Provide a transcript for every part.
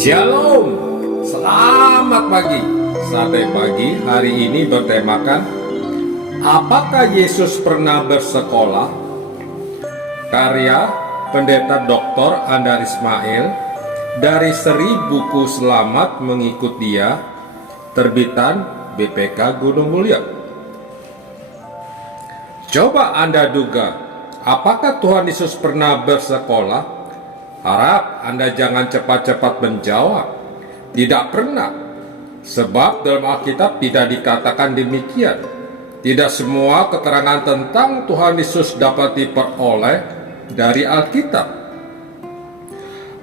Shalom, selamat pagi. Sate pagi hari ini bertemakan apakah Yesus pernah bersekolah? Karya Pendeta Dr. Andar Ismail dari seri buku Selamat Mengikut Dia, terbitan BPK Gunung Mulia. Coba Anda duga, apakah Tuhan Yesus pernah bersekolah? Harap Anda jangan cepat-cepat menjawab. Tidak pernah. Sebab dalam Alkitab tidak dikatakan demikian. Tidak semua keterangan tentang Tuhan Yesus dapat diperoleh dari Alkitab.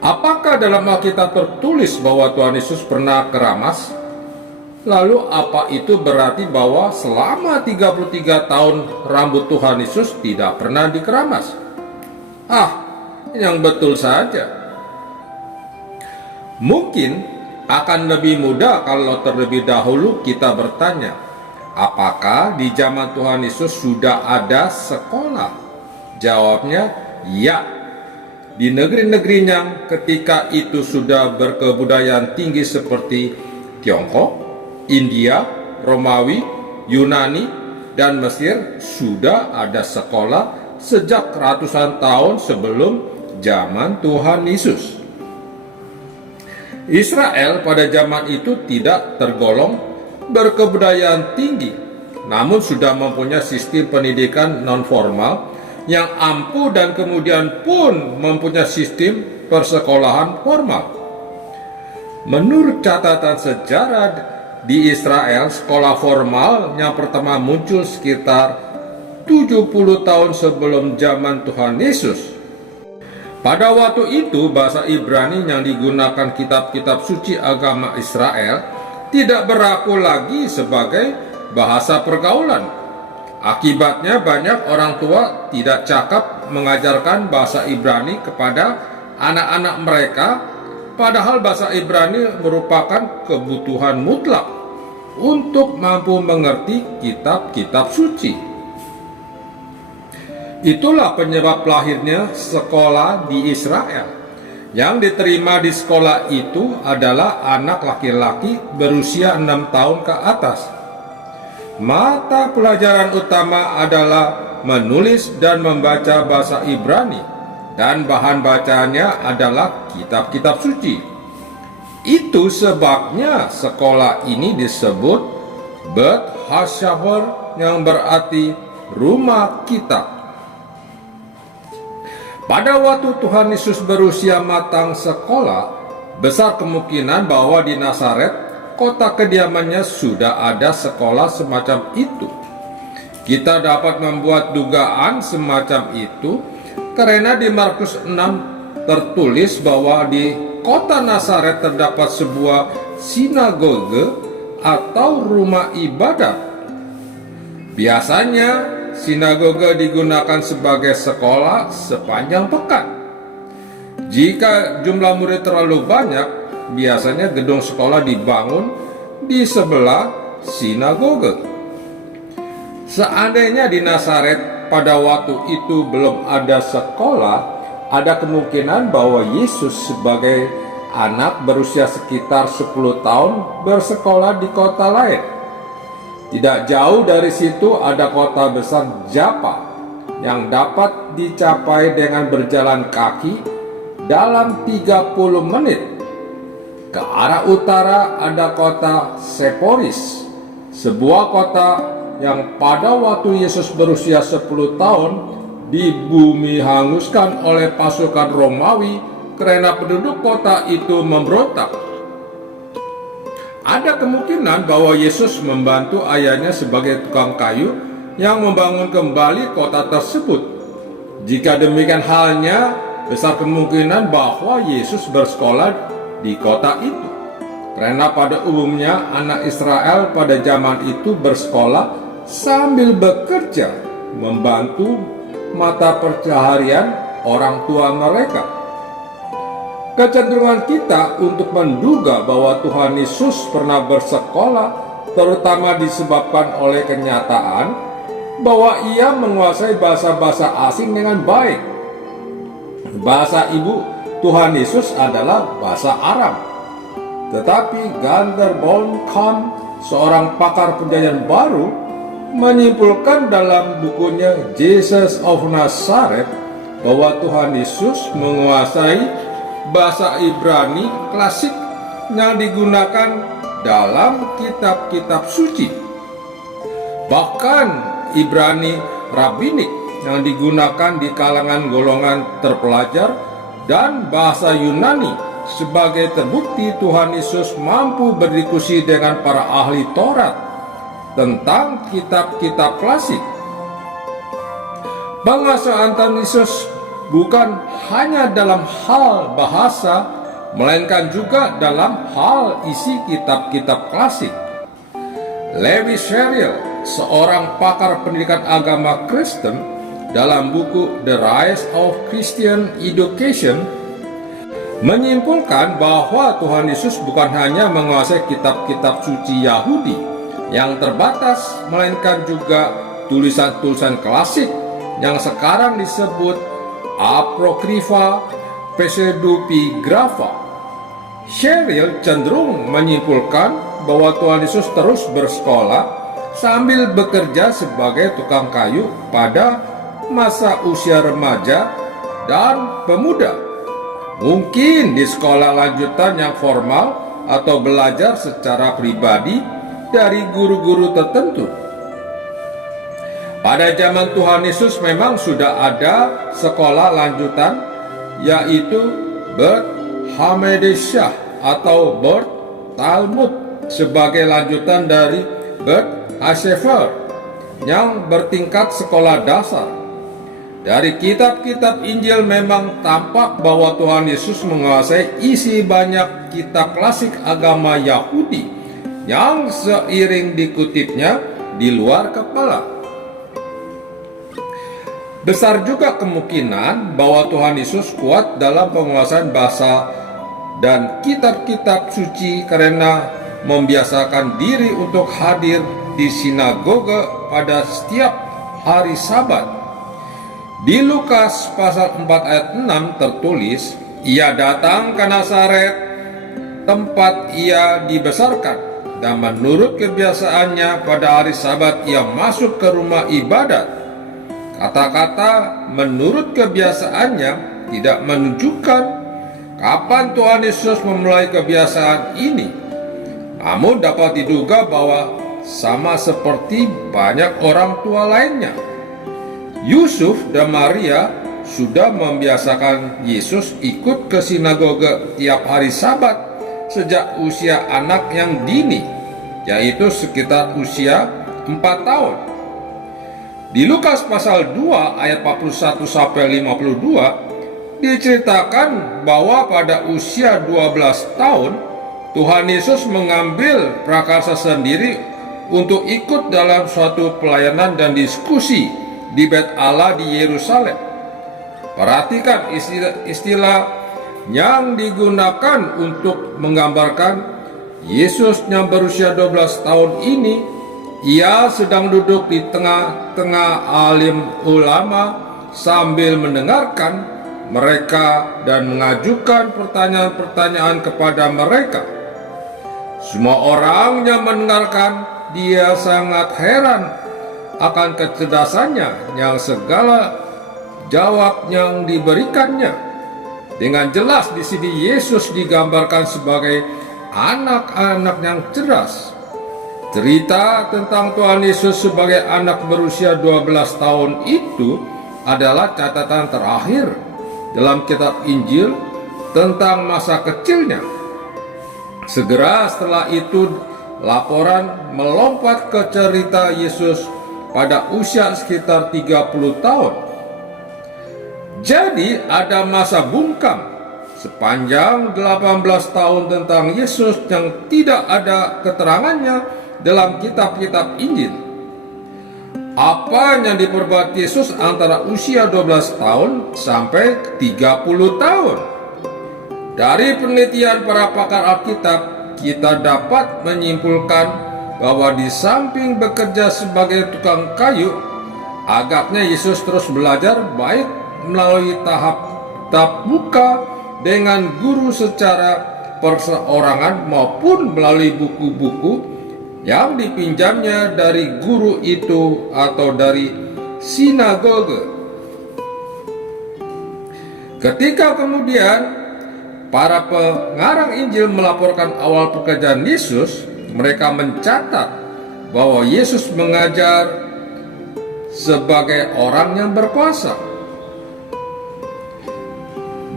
Apakah dalam Alkitab tertulis bahwa Tuhan Yesus pernah keramas? Lalu apa itu berarti bahwa selama 33 tahun rambut Tuhan Yesus tidak pernah dikeramas? Yang betul saja. Mungkin akan lebih mudah kalau terlebih dahulu kita bertanya, apakah di zaman Tuhan Yesus sudah ada sekolah? Jawabnya, ya. Di negeri-negerinya ketika itu sudah berkebudayaan tinggi seperti Tiongkok, India, Romawi, Yunani, dan Mesir sudah ada sekolah sejak ratusan tahun sebelum zaman Tuhan Yesus. Israel pada zaman itu tidak tergolong berkebudayaan tinggi, namun sudah mempunyai sistem pendidikan non-formal yang ampuh dan kemudian pun mempunyai sistem persekolahan formal. Menurut catatan sejarah di Israel, sekolah formal yang pertama muncul sekitar 70 tahun sebelum zaman Tuhan Yesus. Pada waktu itu, bahasa Ibrani yang digunakan kitab-kitab suci agama Israel tidak berlaku lagi sebagai bahasa pergaulan. Akibatnya banyak orang tua tidak cakap mengajarkan bahasa Ibrani kepada anak-anak mereka, padahal bahasa Ibrani merupakan kebutuhan mutlak untuk mampu mengerti kitab-kitab suci. Itulah penyebab lahirnya sekolah di Israel. Yang diterima di sekolah itu adalah anak laki-laki berusia 6 tahun ke atas. Mata pelajaran utama adalah menulis dan membaca bahasa Ibrani, dan bahan bacaannya adalah kitab-kitab suci. Itu sebabnya sekolah ini disebut Bet HaShaber, yang berarti rumah kitab. Pada waktu Tuhan Yesus berusia matang sekolah, besar kemungkinan bahwa di Nazaret, kota kediamannya, sudah ada sekolah semacam itu. Kita dapat membuat dugaan semacam itu karena di Markus 6 tertulis bahwa di kota Nazaret terdapat sebuah sinagoge atau rumah ibadat. Biasanya sinagoge digunakan sebagai sekolah sepanjang pekan. Jika jumlah murid terlalu banyak, biasanya gedung sekolah dibangun di sebelah sinagoge. Seandainya di Nazaret pada waktu itu belum ada sekolah, ada kemungkinan bahwa Yesus sebagai anak berusia sekitar 10 tahun bersekolah di kota lain. Tidak jauh dari situ ada kota besar Japa yang dapat dicapai dengan berjalan kaki dalam 30 menit. Ke arah utara ada kota Seporis, sebuah kota yang pada waktu Yesus berusia 10 tahun di bumi hanguskan oleh pasukan Romawi karena penduduk kota itu memberontak. Ada kemungkinan bahwa Yesus membantu ayahnya sebagai tukang kayu yang membangun kembali kota tersebut. Jika demikian halnya, besar kemungkinan bahwa Yesus bersekolah di kota itu. Karena pada umumnya anak Israel pada zaman itu bersekolah sambil bekerja, membantu mata pencaharian orang tua mereka. Kecenderungan kita untuk menduga bahwa Tuhan Yesus pernah bersekolah terutama disebabkan oleh kenyataan bahwa ia menguasai bahasa-bahasa asing dengan baik. Bahasa ibu Tuhan Yesus adalah bahasa Aram Tetapi Gunther Bonkamp, seorang pakar perjanjian baru, menyimpulkan dalam bukunya Jesus of Nazareth bahwa Tuhan Yesus menguasai bahasa Ibrani klasik yang digunakan dalam kitab-kitab suci. Bahkan Ibrani rabbinik yang digunakan di kalangan golongan terpelajar dan bahasa Yunani sebagai terbukti Tuhan Yesus mampu berdiskusi dengan para ahli Taurat tentang kitab-kitab klasik. Penguasaan Tuhan Yesus bukan hanya dalam hal bahasa, melainkan juga dalam hal isi kitab-kitab klasik. Levi Sherrill, seorang pakar pendidikan agama Kristen, dalam buku The Rise of Christian Education menyimpulkan bahwa Tuhan Yesus bukan hanya menguasai kitab-kitab suci Yahudi yang terbatas, melainkan juga tulisan-tulisan klasik yang sekarang disebut Apokrifa, Pseudepigrapha. Sherrill cenderung menyimpulkan bahwa Tuhan Yesus terus bersekolah sambil bekerja sebagai tukang kayu pada masa usia remaja dan pemuda. Mungkin di sekolah lanjutan yang formal atau belajar secara pribadi dari guru-guru tertentu. Pada zaman Tuhan Yesus memang sudah ada sekolah lanjutan, yaitu Beth Hamedeshah atau Beth Talmud sebagai lanjutan dari Beth Hasefer yang bertingkat sekolah dasar. Dari kitab-kitab Injil memang tampak bahwa Tuhan Yesus menguasai isi banyak kitab klasik agama Yahudi yang seiring dikutipnya di luar kepala. Besar juga kemungkinan bahwa Tuhan Yesus kuat dalam penguasaan bahasa dan kitab-kitab suci karena membiasakan diri untuk hadir di sinagoge pada setiap hari Sabat. Di Lukas pasal 4 ayat 6 tertulis, "Ia datang ke Nazaret, tempat ia dibesarkan, dan menurut kebiasaannya pada hari Sabat ia masuk ke rumah ibadat." Kata-kata "menurut kebiasaannya" tidak menunjukkan kapan Tuhan Yesus memulai kebiasaan ini. Namun dapat diduga bahwa sama seperti banyak orang tua lainnya, Yusuf dan Maria sudah membiasakan Yesus ikut ke sinagoge tiap hari Sabat sejak usia anak yang dini, yaitu sekitar usia 4 tahun. Di Lukas pasal 2 ayat 41 sampai 52 diceritakan bahwa pada usia 12 tahun Tuhan Yesus mengambil prakarsa sendiri untuk ikut dalam suatu pelayanan dan diskusi di Bait Allah di Yerusalem. Perhatikan istilah yang digunakan untuk menggambarkan Yesus yang berusia 12 tahun ini. Ia sedang duduk di tengah-tengah alim ulama sambil mendengarkan mereka dan mengajukan pertanyaan-pertanyaan kepada mereka. Semua orang yang mendengarkan dia sangat heran akan kecerdasannya yang segala jawab yang diberikannya. Dengan jelas di sini Yesus digambarkan sebagai anak-anak yang cerdas. Cerita tentang Tuhan Yesus sebagai anak berusia 12 tahun itu adalah catatan terakhir dalam kitab Injil tentang masa kecilnya. Segera setelah itu laporan melompat ke cerita Yesus pada usia sekitar 30 tahun. Jadi ada masa bungkam sepanjang 18 tahun tentang Yesus yang tidak ada keterangannya dalam kitab-kitab Injil. Apa yang diperbuat Yesus antara usia 12 tahun sampai 30 tahun? Dari penelitian para pakar Alkitab, kita dapat menyimpulkan bahwa di samping bekerja sebagai tukang kayu, agaknya Yesus terus belajar baik melalui tahap tatap muka dengan guru secara perseorangan maupun melalui buku-buku yang dipinjamnya dari guru itu atau dari sinagoge. Ketika kemudian para pengarang Injil melaporkan awal pekerjaan Yesus, mereka mencatat bahwa Yesus mengajar sebagai orang yang berkuasa.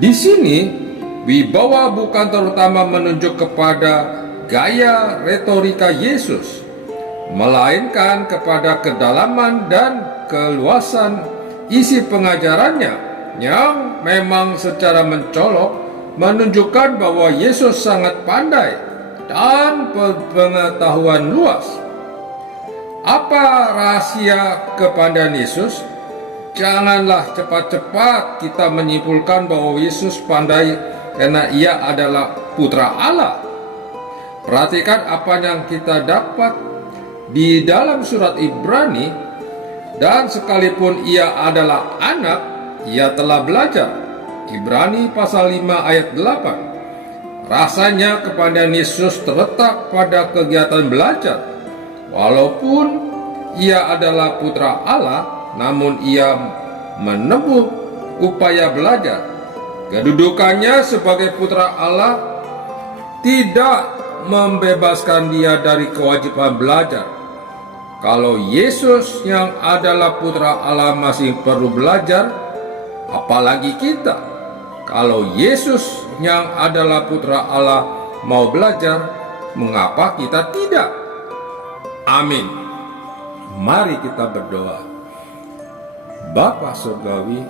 Di sini, wibawa bukan terutama menunjuk kepada gaya retorika Yesus, melainkan kepada kedalaman dan keluasan isi pengajarannya yang memang secara mencolok menunjukkan bahwa Yesus sangat pandai dan berpengetahuan luas. Apa rahasia kepandaian Yesus? Janganlah cepat-cepat kita menyimpulkan bahwa Yesus pandai karena ia adalah putra Allah. Perhatikan apa yang kita dapat di dalam surat Ibrani, dan sekalipun ia adalah anak, ia telah belajar. Ibrani pasal 5 ayat 8. Rasanya kepandaian Yesus terletak pada kegiatan belajar. Walaupun ia adalah putra Allah, namun ia menempuh upaya belajar. Kedudukannya sebagai putra Allah tidak membebaskan dia dari kewajiban belajar. Kalau Yesus yang adalah putra Allah masih perlu belajar, apalagi kita. Kalau Yesus yang adalah putra Allah mau belajar, mengapa kita tidak? Amin. Mari kita berdoa. Bapa Surgawi,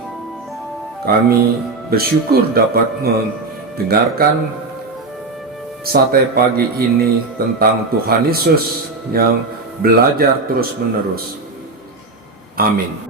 kami bersyukur dapat mendengarkan Sate pagi ini tentang Tuhan Yesus yang belajar terus-menerus. Amin.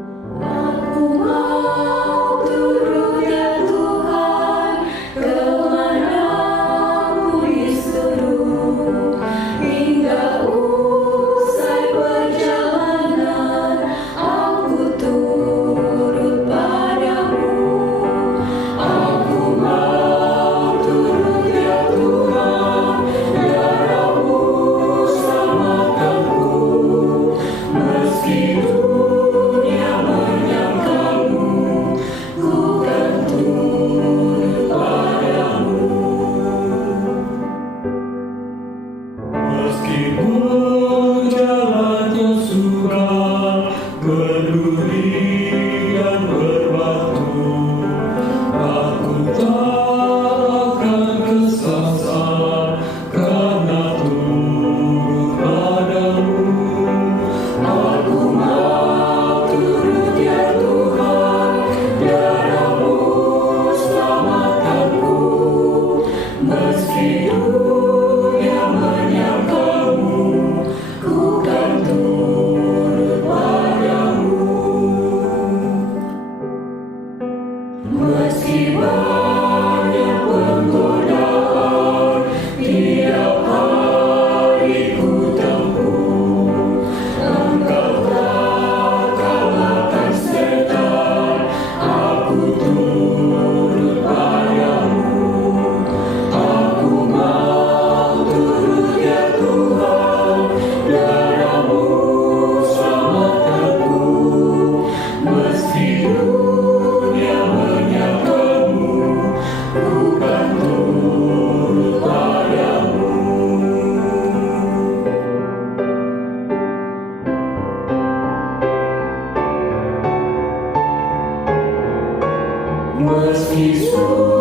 Meski